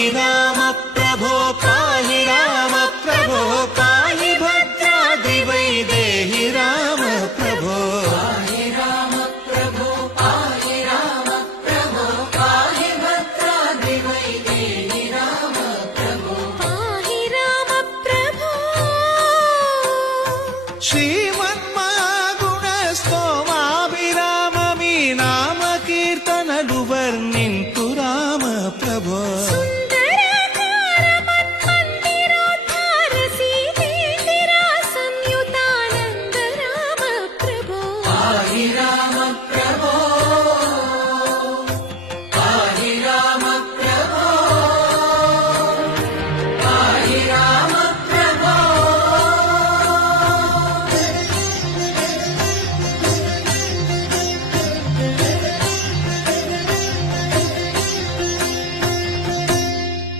पाहि राम प्रभो पाहि राम प्रभो पाहि भद्राद्रिवैदेहि राम प्रभो पाहि राम प्रभो पाहि राम प्रभो पाहि भद्राद्रिवैदेहि